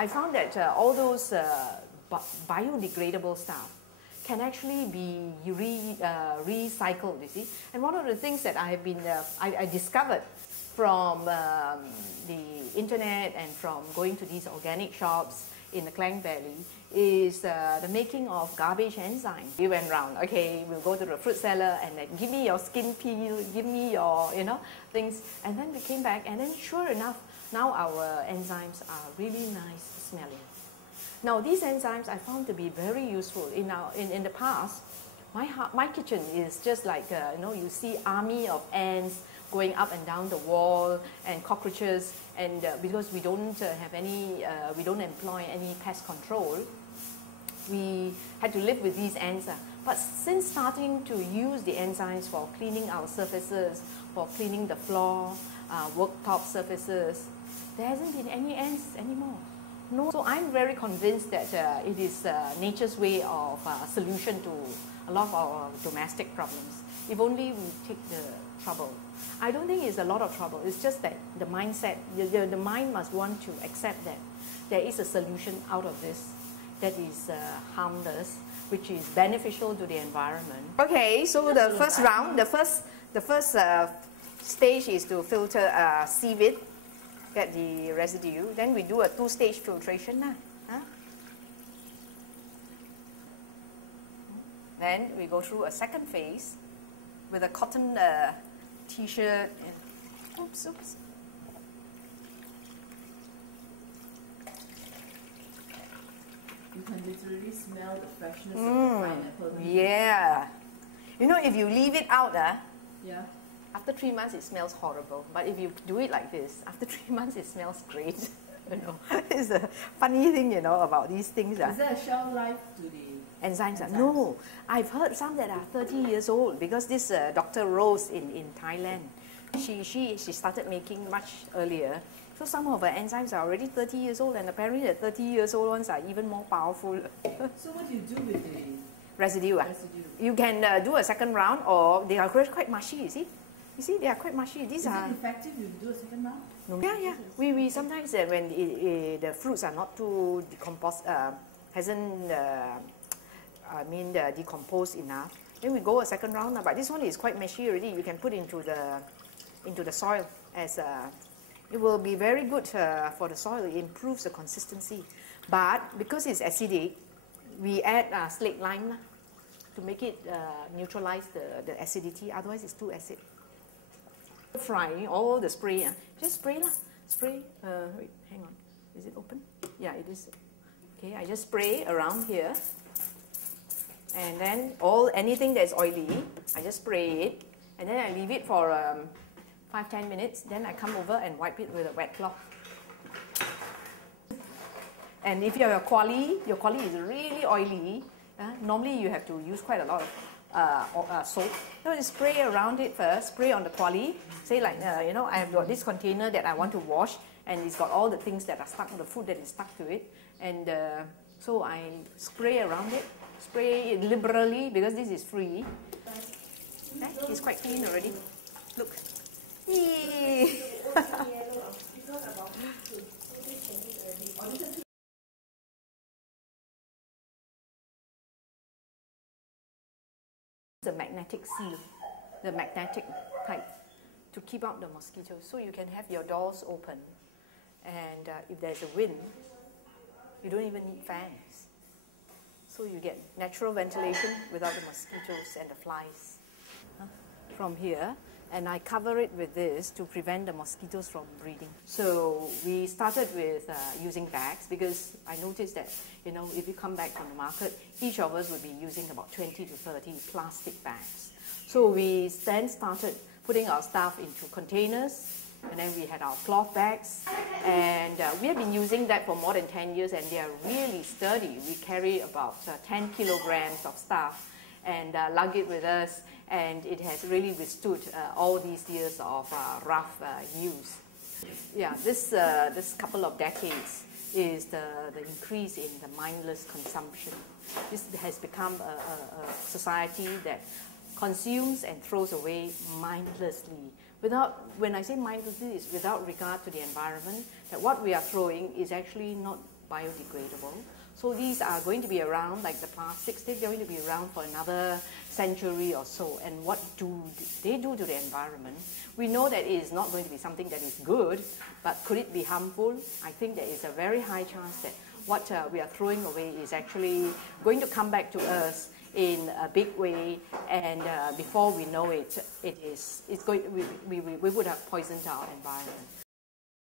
I found that all those biodegradable stuff can actually be recycled, you see. And one of the things that I have been, I discovered from the internet and from going to these organic shops in the Klang Valley is the making of garbage enzyme. We went round, okay, we'll go to the fruit seller and then give me your skin peel, give me your, things. And then we came back and then sure enough, now our enzymes are really nice smelling. Now these enzymes I found to be very useful. In the past, my kitchen is just like, you see army of ants going up and down the wall and cockroaches, and because we don't have any, we don't employ any pest control, we had to live with these ants. But since starting to use the enzymes for cleaning our surfaces, for cleaning the floor, worktop surfaces, there hasn't been any ants anymore. No. So I'm very convinced that it is nature's way of solution to a lot of our domestic problems. If only we take the trouble. I don't think it's a lot of trouble. It's just that the mindset, the mind must want to accept that there is a solution out of this that is harmless, which is beneficial to the environment. Okay, so the first round, the first stage is to filter, sieve it, get the residue. Then we do a two-stage filtration. Then we go through a second phase with a cotton t-shirt. Oops. You can literally smell the freshness of the pineapple. Yeah. If you leave it out, yeah. After 3 months it smells horrible. But if you do it like this, after 3 months it smells great. It's a funny thing, about these things. Is there a shelf life to the enzymes? No. I've heard some that are 30 years old because this Dr. Rose in Thailand, she started making much earlier. So some of her enzymes are already 30 years old, and apparently the 30 years old ones are even more powerful. So what do you do with the residue? You can do a second round, or they are quite mushy, you see? You see, they are quite mushy. These are effective if you do a second round? No. Yeah. We sometimes when the fruits are not too decomposed, decomposed enough, then we go a second round. But this one is quite mushy already. You can put into the soil as it will be very good for the soil. It improves the consistency. But because it's acidic, we add slaked lime to make it neutralize the acidity. Otherwise, it's too acid. Fry all the spray. Just spray lah. Spray. Wait, hang on. Is it open? Yeah, it is. Okay, I just spray around here, and then anything that's oily, I just spray it, and then I leave it for 5-10 minutes. Then I come over and wipe it with a wet cloth. And if you have your quali is really oily, normally you have to use quite a lot of soap. So you spray around it first, spray on the quali. Say like, I have got this container that I want to wash, and it's got all the things that are stuck, the food that is stuck to it. And so I spray around it, spray it liberally because this is free. Okay? It's quite clean already. Look. The magnetic seal, the magnetic type, to keep out the mosquitoes. So you can have your doors open, and if there's a wind, you don't even need fans. So you get natural ventilation without the mosquitoes and the flies. From here, and I cover it with this to prevent the mosquitoes from breeding. So we started with using bags, because I noticed that, if you come back from the market, each of us would be using about 20 to 30 plastic bags. So we then started putting our stuff into containers, and then we had our cloth bags, and we have been using that for more than 10 years, and they are really sturdy. We carry about 10 kilograms of stuff and lug it with us, and it has really withstood all these years of rough use. Yeah, this couple of decades is the increase in the mindless consumption. This has become a society that consumes and throws away mindlessly. When I say mindlessly, it's without regard to the environment, that what we are throwing is actually not biodegradable. So these are going to be around, like the plastics, they're going to be around for another century or so. And what do they do to the environment? We know that it is not going to be something that is good, but could it be harmful? I think there is a very high chance that what we are throwing away is actually going to come back to us in a big way, and before we know it, we would have poisoned our environment.